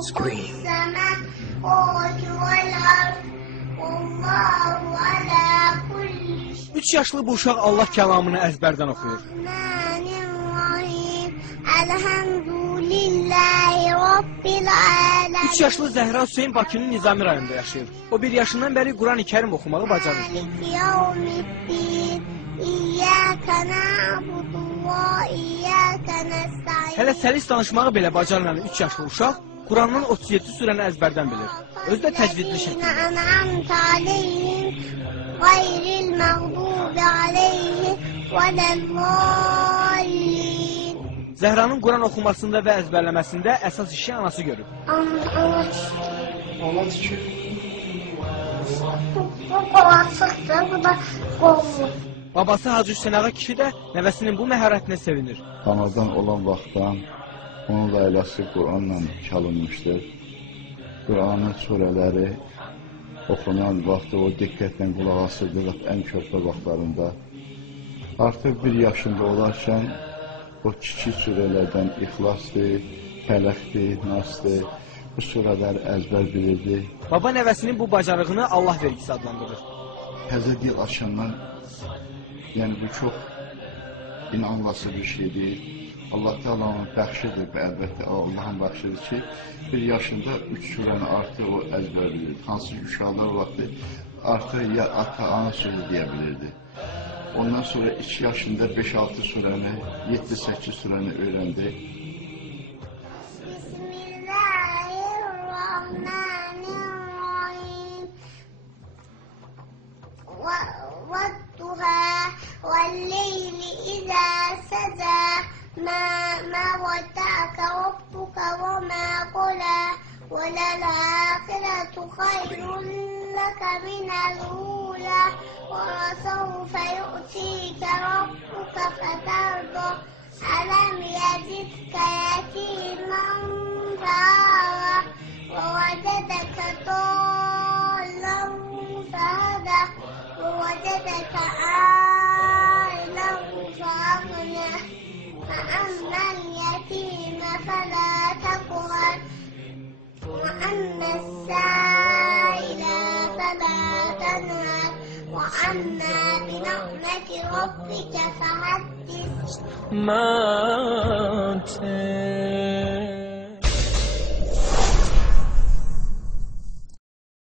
Scream. 3 yaşlı bu uşaq Allah kəlamını əzbərdən oxuyur. 3 yaşlı Zəhra Hüseyin Bakının Nizami rayonunda yaşayır. O 1 yaşından bəri Quran-ı Kərim oxumağı bacarır. Hələ səlis danışmağı belə bacarılan 3 yaşlı uşaq Qurandan 37 surəni əzbərdən bilir. Özü də təcvidli şəkildə. Zəhranın Quran oxumasında və əzbərləməsində əsas işi anası görüb. Babası Hacı Hüseyin Ağa kişi də nəvəsinin bu məharətinə sevinir. Ramazan olan vaxtdan onun ailəsi Quranla çalınmışdır. Quranın surələri oxunan vaxtı o diqqətlə qulaq asırdı ən körpə vaxtlarında. Artıq 1 yaşında olarkən o kiçik surələrdən İxlasdır, Fələqdir, Nasdır, bu surələri əzbər bilirdi. Baba nəvəsinin bu bacarığını Allah vergisi adlandırır. Təzə dil açandan, yəni bu çox inanılası bir şeydir. Allah Teala'nın bəxşidir və əlbəttə Allahın bəxşidir ki, 1 yaşında 3 surəni artıq o əzbər bilirdi. Hansı ki, uşaqlar vaxtı artıq ya ata, ana sözü deyə bilirdi. Ondan sonra 2 yaşında 5-6 surəni, 7-8 surəni öyrəndi. ما ودعك ربك وما قلى وللآخرة خير لك من الأولى ولسوف يؤتيك ربك فترضى ألم يجدك يتيما فآوى ووجدك ضالا فهدى ووجدك عائلا فأغنى فأما اليتيم فلا تقهر وأما السائل فلا تنهر وأما بنعمة ربك فحدث